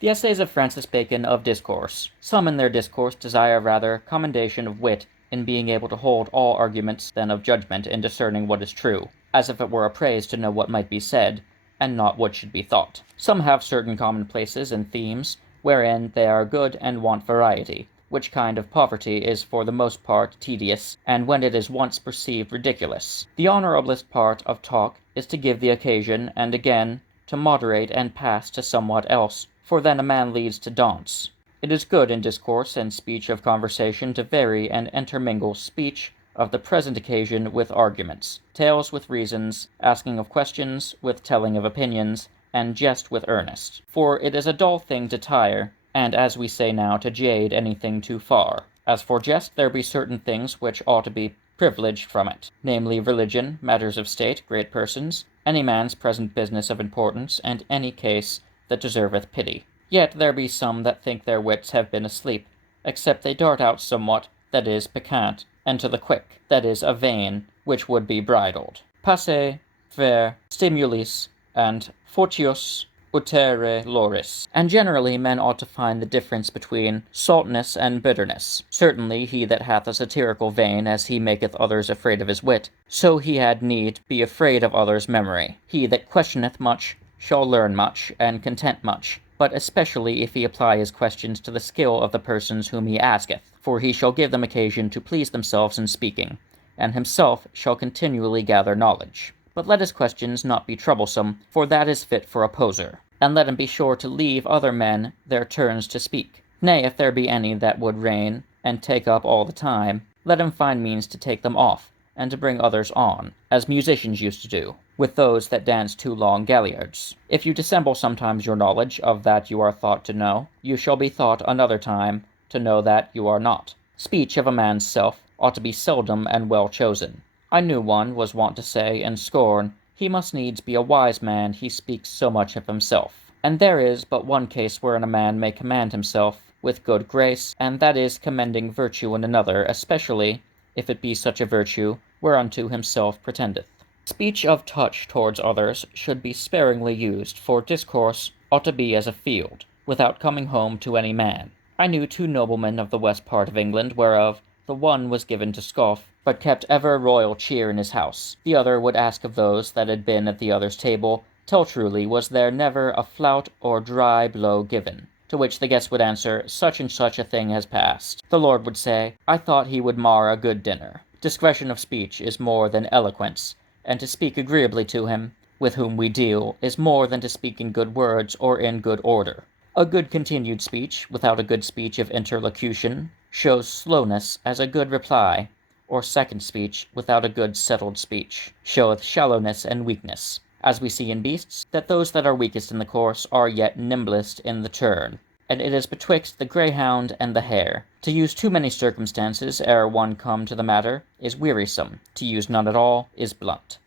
The essays of Francis Bacon of Discourse. Some in their discourse desire rather commendation of wit in being able to hold all arguments than of judgment in discerning what is true, as if it were a praise to know what might be said, and not what should be thought. Some have certain commonplaces and themes, wherein they are good and want variety, which kind of poverty is for the most part tedious, and when it is once perceived ridiculous. The honorablest part of talk is to give the occasion, and again to moderate and pass to somewhat else, for then a man leads to dance. It is good in discourse and speech of conversation to vary and intermingle speech of the present occasion with arguments, tales with reasons, asking of questions with telling of opinions, and jest with earnest. For it is a dull thing to tire, and as we say now, to jade anything too far. As for jest, there be certain things which ought to be privileged from it, namely religion, matters of state, great persons, any man's present business of importance, and any case that deserveth pity. Yet there be some that think their wits have been asleep, except they dart out somewhat that is piquant, and to the quick, that is a vein, which would be bridled. Passe, ver, stimulis, and fortius utere loris. And generally men ought to find the difference between saltness and bitterness. Certainly he that hath a satirical vein, as he maketh others afraid of his wit, so he had need be afraid of others' memory. He that questioneth much shall learn much, and content much, but especially if he apply his questions to the skill of the persons whom he asketh, for he shall give them occasion to please themselves in speaking, and himself shall continually gather knowledge. But let his questions not be troublesome, for that is fit for a poser, and let him be sure to leave other men their turns to speak. Nay, if there be any that would reign, and take up all the time, let him find means to take them off, and to bring others on, as musicians used to do, with those that dance too long galliards. If you dissemble sometimes your knowledge of that you are thought to know, you shall be thought another time to know that you are not. Speech of a man's self ought to be seldom and well chosen. I knew one was wont to say in scorn, he must needs be a wise man, he speaks so much of himself. And there is but one case wherein a man may command himself with good grace, and that is commending virtue in another, especially if it be such a virtue whereunto himself pretendeth. Speech of touch towards others should be sparingly used, for discourse ought to be as a field, without coming home to any man. I knew 2 noblemen of the west part of England, whereof the one was given to scoff, but kept ever royal cheer in his house. The other would ask of those that had been at the other's table, tell truly, was there never a flout or dry blow given? To which the guest would answer, such and such a thing has passed. The lord would say, I thought he would mar a good dinner. Discretion of speech is more than eloquence, and to speak agreeably to him, with whom we deal, is more than to speak in good words or in good order. A good continued speech, without a good speech of interlocution, shows slowness as a good reply, or second speech, without a good settled speech, showeth shallowness and weakness. As we see in beasts, that those that are weakest in the course are yet nimblest in the turn, and it is betwixt the greyhound and the hare. To use too many circumstances ere one come to the matter is wearisome, to use none at all is blunt.